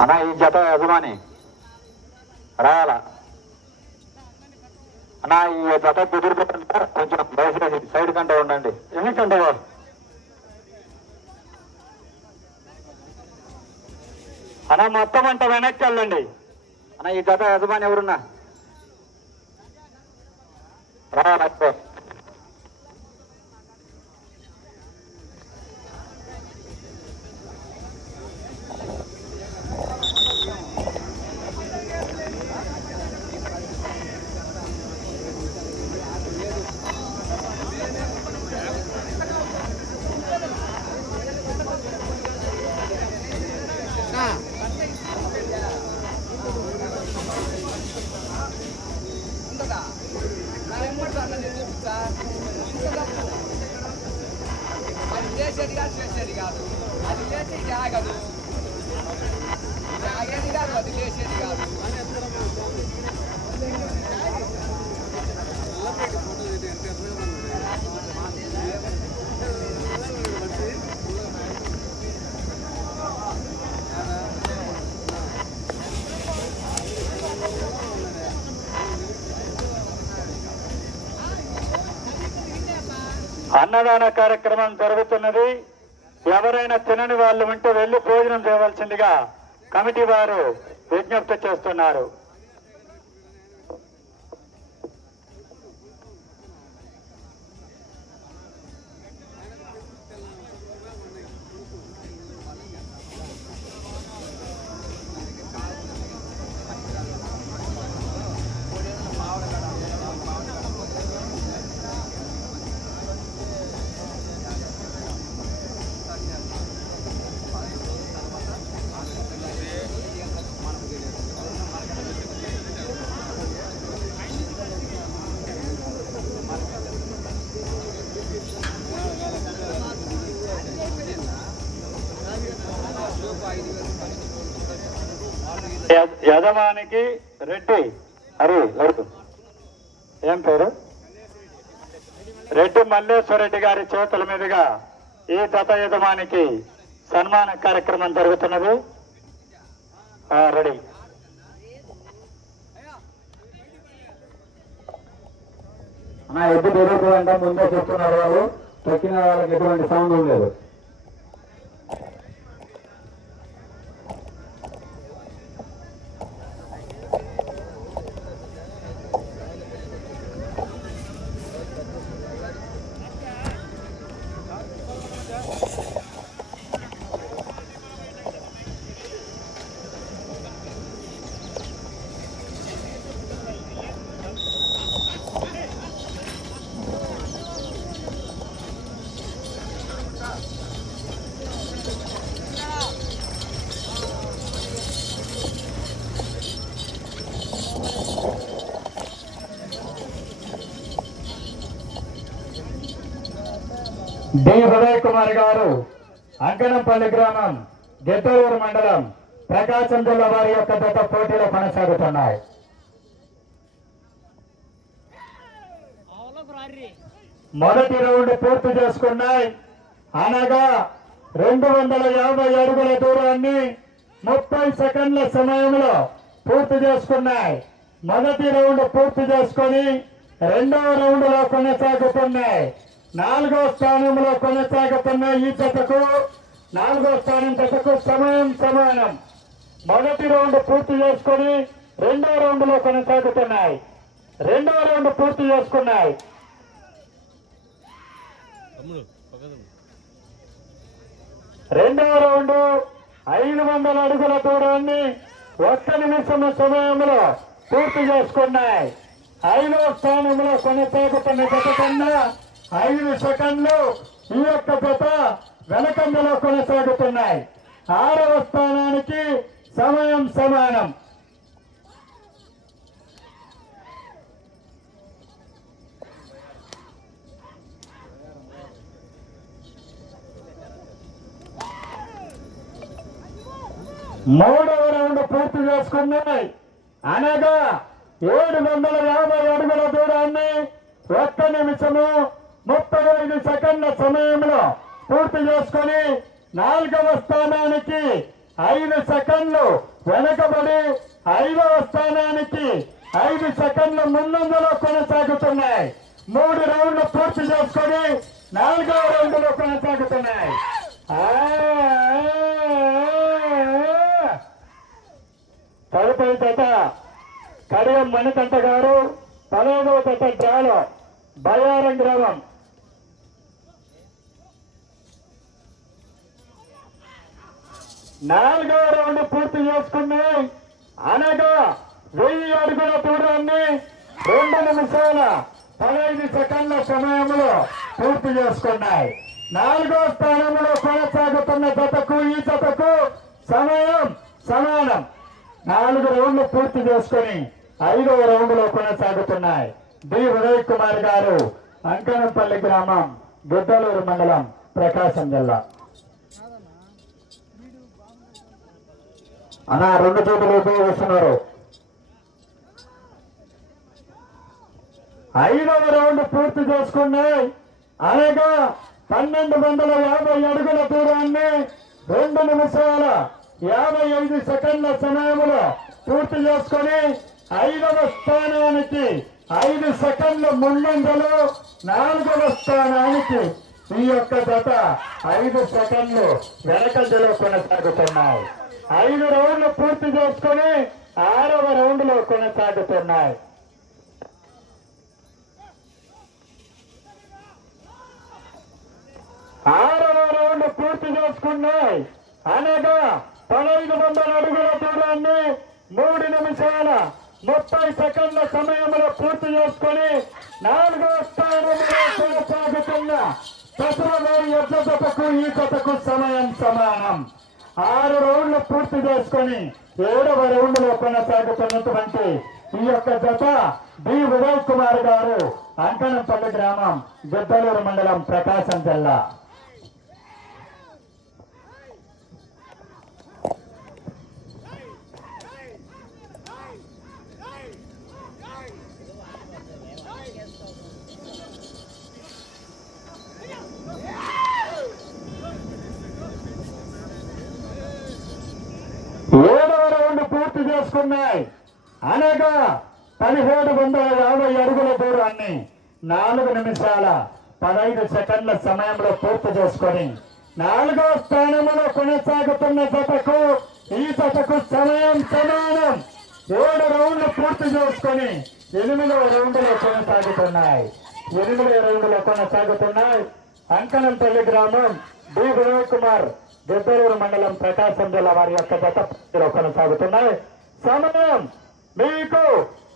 అన్న ఈ జత యజమాని? రావాల? అన్న ఈ జత కుదిరిపోతుంది కొంచెం దయచేసి సైడ్ కంటే ఉండండి. ఎందుకంటే అన్న మొత్తం అంట వెనక్కి వెళ్ళండి. అన్న ఈ జత యజమాని ఎవరున్నా? రావాల అన్నదాన కార్యక్రమం జరుగుతున్నది. ఎవరైనా తినని వాళ్ళు ఉంటే వెళ్ళి భోజనం చేయవలసిందిగా కమిటీ వారు విజ్ఞప్తి చేస్తున్నారు. యజమానికి రెడ్డి అరే ఎవరు ఏం పేరు? రెడ్డి మల్లేశ్వరరెడ్డి గారి చేతుల మీదుగా ఈ జత యజమానికి సన్మాన కార్యక్రమం జరుగుతున్నది. రెడీ. నా ఎద్దు ముందే చెప్తున్నారు వాళ్ళు. తక్కిన వాళ్ళకి ఎటువంటి సంబంధం లేదు. డి హృదయ్ కుమార్ గారు అంకణంపల్లి గ్రామం గెద్దలూరు మండలం ప్రకాశం జిల్లా వారి యొక్క గత పోటీలో కొనసాగుతున్నాయి. మొదటి రౌండ్ పూర్తి చేసుకున్నాయి. అనగా రెండు వందల యాభై అడుగుల దూరాన్ని ముప్పై సెకండ్ల సమయంలో పూర్తి చేసుకున్నాయి. మొదటి రౌండ్ పూర్తి చేసుకొని రెండవ రౌండ్లో కొనసాగుతున్నాయి. నాలుగో స్థానంలో కొనసాగుతున్న ఈ జతకు నాలుగో స్థానం జతకు సమయం సమానం. మొదటి రౌండ్ పూర్తి చేసుకొని రెండో రౌండ్లో కొనసాగుతున్నాయి. రెండో రౌండ్ పూర్తి చేసుకున్నాయి. రెండవ రౌండ్ ఐదు వందల అడుగుల దూరాన్ని ఒక్క నిమిషం సమయంలో పూర్తి చేసుకున్నాయి. ఐదవ స్థానంలో కొనసాగుతున్న గత కన్నా ఐదు సెకండ్లు ఈ యొక్క జత వెనకంబలో కొనసాగుతున్నాయి. ఆరవ స్థానానికి సమయం సమానం. మూడవ రౌండ్ పూర్తి చేసుకున్నాయి. అనగా ఏడు వందల యాభై అడుగుల దూరాన్ని ఒక్క నిమిషము ముప్పై ఐదు సెకండ్ల సమయంలో పూర్తి చేసుకొని నాలుగవ స్థానానికి ఐదు సెకండ్లు వెనకబడి ఐదవ స్థానానికి ఐదు సెకండ్లు ముందంజలో కొనసాగుతున్నాయి. మూడు రౌండ్లు పూర్తి చేసుకొని నాలుగవ రౌండ్లో కొనసాగుతున్నాయి. తదుపరి జత కడియం మణికంఠ గారు పదహైదవ జత డ్రాలో బయారం గ్రామం. నాలుగో రౌండ్ పూర్తి చేసుకున్నాయి అనగా వెయ్యి అడుగుల దూరాన్ని రెండు నిమిషాల పదహైదు సెకండ్ల సమయంలో పూర్తి చేసుకున్నాయి. నాలుగో స్థానంలో కొనసాగుతున్న జతకు ఈ జతకు సమయం సమానం. నాలుగు రౌండ్లు పూర్తి చేసుకుని ఐదవ రౌండ్లో కొనసాగుతున్నాయి. డి. ఉదయ్ కుమార్ గారు అంకనంపల్లి గ్రామం గుడ్డలూరు మండలం ప్రకాశం జిల్లా. అలా రెండు చేతులు ఉపయోగిస్తున్నారు ఐదవ రౌండ్ పూర్తి చేసుకున్నాయి అనగా పన్నెండు వందల యాభై అడుగుల దూరాన్ని రెండు నిమిషాల యాభై ఐదు సెకండ్ల సమయంలో పూర్తి చేసుకొని ఐదవ స్థానానికి ఐదు సెకండ్ల ముందంజలు నాలుగవ స్థానానికి ఈ యొక్క జత ఐదు సెకండ్లు వెనకంజలో కొనసాగుతున్నాయి. ఐదు రౌండ్లు పూర్తి చేసుకుని ఆరవ రౌండ్లో కొనసాగుతున్నాయి. ఆరవ రౌండ్ పూర్తి చేసుకున్నాయి. అనగా పదహైదు వందల అడుగుల దూరాన్ని మూడు నిమిషాల ముప్పై సెకండ్ల సమయంలో పూర్తి చేసుకుని నాలుగో స్థానంలో కొనసాగుతున్న దసరా ఎడ్ల జతకు ఈ జతకు సమయం సమానం. ఆరు రౌండ్లు పూర్తి చేసుకొని ఏడవ రౌండ్లో కొనసాగుతున్నటువంటి ఈ యొక్క జత బి ఉదయ్ కుమార్ గారు అంకనంపల్లి గ్రామం గిద్దలూరు మండలం ప్రకాశం జిల్లా. చేసుకున్నాయి అనగా పదిహేడు వందల యాభై అడుగుల దూరాన్ని నాలుగు నిమిషాల పదహైదు సెకండ్ల సమయంలో పూర్తి చేసుకొని నాలుగో స్థానంలో కొనసాగుతున్న జతకు ఈ జతకు సమయం సమానం. ఏడు రౌండ్లు పూర్తి చేసుకొని ఎనిమిదో రౌండ్లో కొనసాగుతున్నాయి. ఎనిమిదో రౌండ్లో కొనసాగుతున్నాయి. అంకనంపల్లి గ్రామం డి. వినోద్ కుమార్ గిద్దలూరు మండలం ప్రకాశం జిల్లా వారి యొక్క జత కొనసాగుతున్నాయి. సమయం. మీకు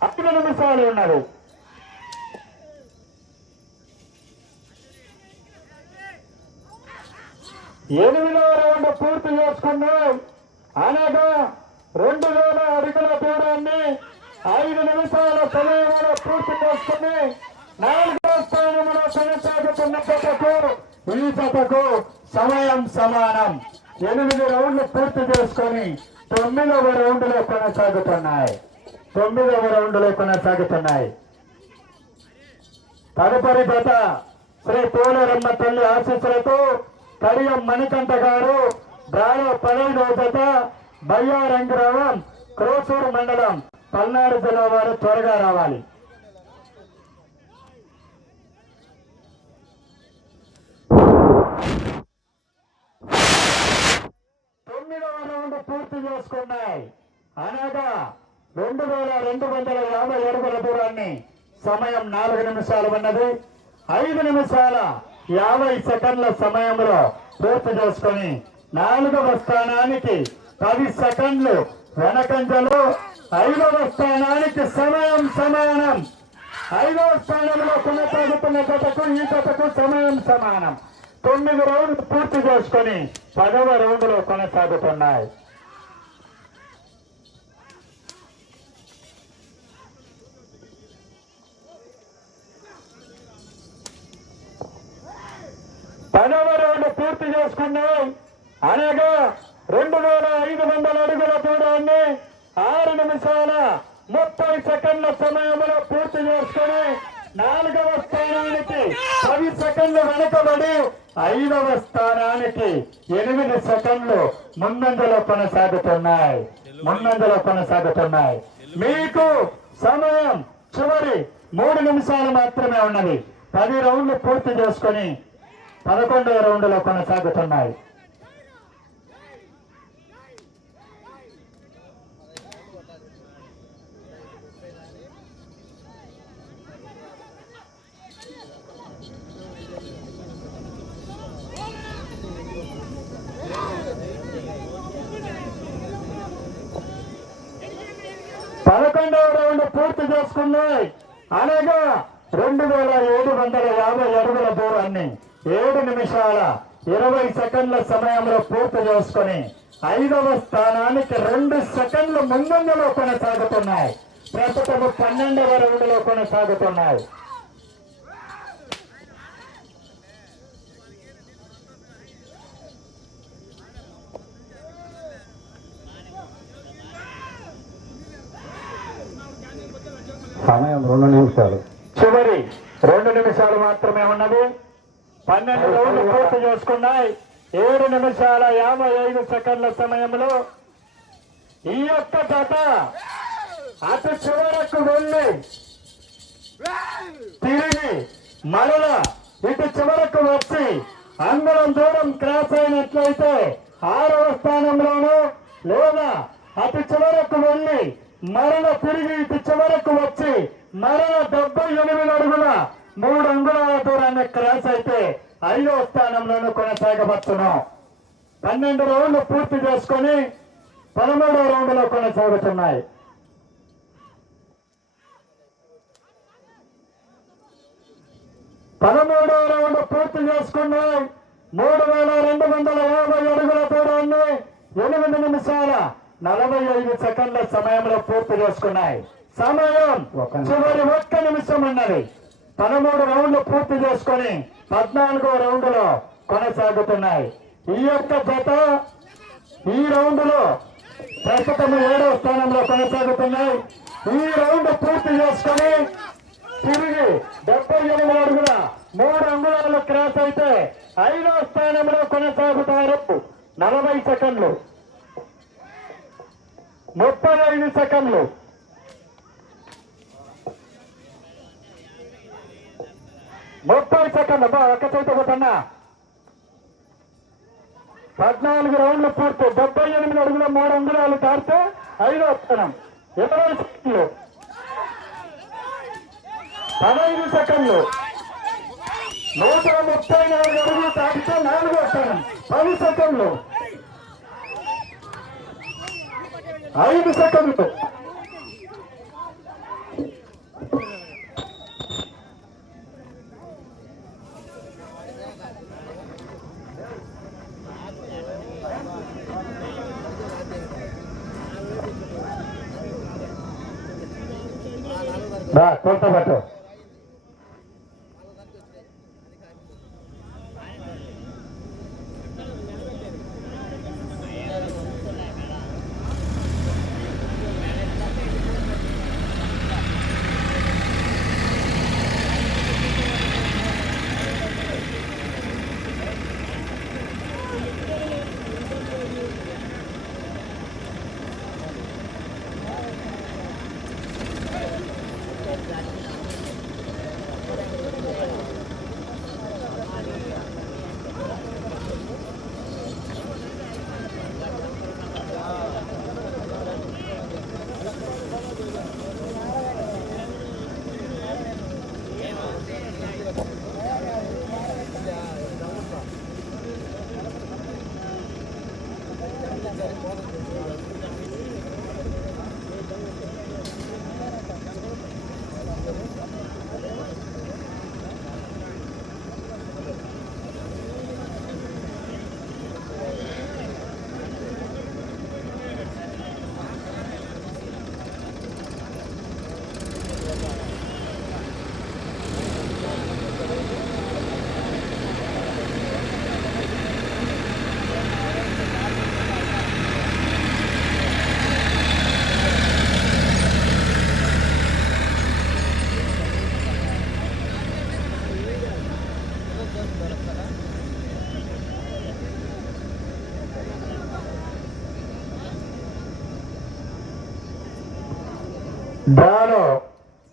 ఐదు నిమిషాలు ఉన్నారు ఎనిమిదవ రౌండ్ పూర్తి చేసుకున్నాం అనగా రెండు వేల అడుగుల దూరాన్ని ఐదు నిమిషాల సమయంలో పూర్తి చేసుకుని నాలుగో స్థానంలో కొనసాగుతున్న జతకు ఈ జతకు సమయం సమానం. ఎనిమిది రౌండ్లు పూర్తి చేసుకొని తొమ్మిదవ రౌండ్లో కొనసాగుతున్నాయి. తొమ్మిదవ రౌండ్లో కొనసాగుతున్నాయి. తదుపరి జత శ్రీ పోలేరమ్మ తల్లి ఆశీస్సులతో కడియం మణికంఠ గారు బ్రాలో పదహైదవ జత బయ్యారంగరావం క్రోసూరు మండలం పల్నాడు జిల్లా వారు త్వరగా రావాలి. తొమ్మిదవ రౌండ్ పూర్తి చేసుకున్నాయి. అనగా రెండు వేల రెండు వందల యాభై అడుగుల దూరాన్ని సమయం నాలుగు నిమిషాలు ఉన్నది. ఐదు నిమిషాల యాభై సెకండ్ల సమయంలో పూర్తి చేసుకొని నాలుగవ స్థానానికి పది సెకండ్లు వెనకంజలు ఐదవ స్థానానికి సమయం సమానం. ఐదవ స్థానంలో కొనసాగుతున్న కథకు ఈ కథకు సమయం సమానం. తొమ్మిది రౌండ్లు పూర్తి చేసుకొని పదవ రౌండ్లో కొనసాగుతున్నాయి. పదవ రౌండ్ పూర్తి చేసుకున్నాయి. అనగా రెండు వేల ఐదు వందల అడుగుల దూరాన్ని ఆరు నిమిషాల ముప్పై సెకండ్ల సమయంలో పూర్తి చేసుకుని నాలుగవ స్థానానికి పది సెకండ్లు వెనుకబడి ఐదవ స్థానానికి ఎనిమిది సెకండ్లు ముందంజలో కొనసాగుతున్నాయి. ముందంజలో కొనసాగుతున్నాయి. మీకు సమయం చివరి మూడు నిమిషాలు మాత్రమే ఉన్నది. పది రౌండ్లు పూర్తి చేసుకొని పదకొండవ రౌండ్లో కొనసాగుతున్నాయి. పదకొండవ రౌండ్ పూర్తి చేసుకున్నాయి అనగా రెండు వేల ఏడు వందల యాభై అడుగుల దూరాన్ని ఏడు నిమిషాల ఇరవై సెకండ్ల సమయంలో పూర్తి చేసుకుని ఐదవ స్థానానికి రెండు సెకండ్లు ముందంజలో కొనసాగుతున్నాయి. ప్రస్తుతం పన్నెండవ రౌండ్లో కొనసాగుతున్నాయి. సమయం రెండు నిమిషాలు. చివరి రెండు నిమిషాలు మాత్రమే ఉన్నది. పన్నెండు రౌండ్లు పూర్తి చేసుకున్నాయి. ఏడు నిమిషాల యాభై ఐదు సెకండ్ల సమయంలో ఈ యొక్క జత అటు చివరకు వెళ్ళి తిరిగి మరల ఇటు చివరకు వచ్చి అందరం దూరం క్రాస్ అయినట్లయితే ఆరవ స్థానంలోనూ లేదా అటు చివరకు వెళ్ళి మరణ తిరిగి ఇటు చివరకు వచ్చి మరణ డెబ్బై ఎనిమిది అడుగుల మూడు అంగుళాల దూరాన్ని క్రాస్ అయితే ఐదో స్థానంలోనూ కొనసాగవచ్చును పన్నెండు రౌండ్లు పూర్తి చేసుకొని పదమూడో రౌండ్లో కొనసాగుతున్నాయి. పదమూడవ రౌండ్ పూర్తి చేసుకున్నాయి. మూడు వేల రెండు వందల యాభై అడుగుల దూరాన్ని ఎనిమిది నిమిషాల నలభై ఐదు సెకండ్ల సమయంలో పూర్తి చేసుకున్నాయి. సమయం చివరి ఒక్క నిమిషం ఉన్నది. పదమూడు రౌండ్లు పూర్తి చేసుకొని పద్నాలుగో రౌండ్లో కొనసాగుతున్నాయి. ఈ యొక్క జత ఈ రౌండ్లో ప్రస్తుతం ఏడవ స్థానంలో కొనసాగుతున్నాయి. ఈ రౌండ్ పూర్తి చేసుకొని తిరిగి డెబ్బై ఎనిమిది అడుగుల మూడు అంగుళాలు క్రాస్ అయితే ఐదో స్థానంలో కొనసాగుతారు. నలభై సెకండ్లు. ముప్పై ఐదు సెకండ్లు. ముప్పై సెకండ్లు. బా ఒక్క చేతి కొట్టన్నా పద్నాలుగు రౌండ్లు పూర్తి. డెబ్బై ఎనిమిది అడుగుల మూడు అంగుళాలు దాటితే ఐదో స్థానం. ఇరవై సెకండ్లు. పదహైదు సెకండ్లు. నూట ముప్పై నాలుగు అడుగులు దాటితే నాలుగో స్థానం. పది సెకండ్లు. ఐదు సెకండ్లు రా కొలత పట్టు డ్రాలో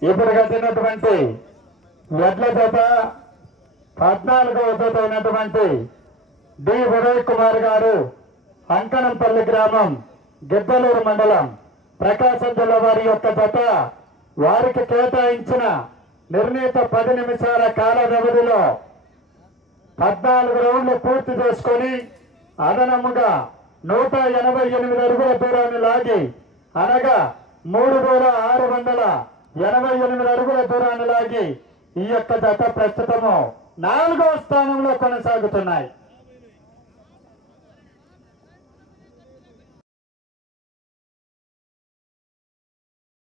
ఇప్పుడు కట్టినటువంటి ఎడ్ల జత పద్నాలుగవ జత అయినటువంటి డి. ఉదయ్ కుమార్ గారు అంకణంపల్లి గ్రామం గిద్దలూరు మండలం ప్రకాశం జిల్లా వారి యొక్క జత వారికి కేటాయించిన నిర్ణీత పది నిమిషాల కాల వ్యవధిలో పద్నాలుగు రౌండ్లు పూర్తి చేసుకొని అదనముగా నూట ఎనభై ఎనిమిది అడుగుల దూరాన్ని లాగి అనగా మూడు వేల ఆరు వందల ఎనభై ఎనిమిది అడుగుల దూరాన్ని లాగి ఈ యొక్క జత ప్రస్తుతము నాలుగవ స్థానంలో కొనసాగుతున్నాయి.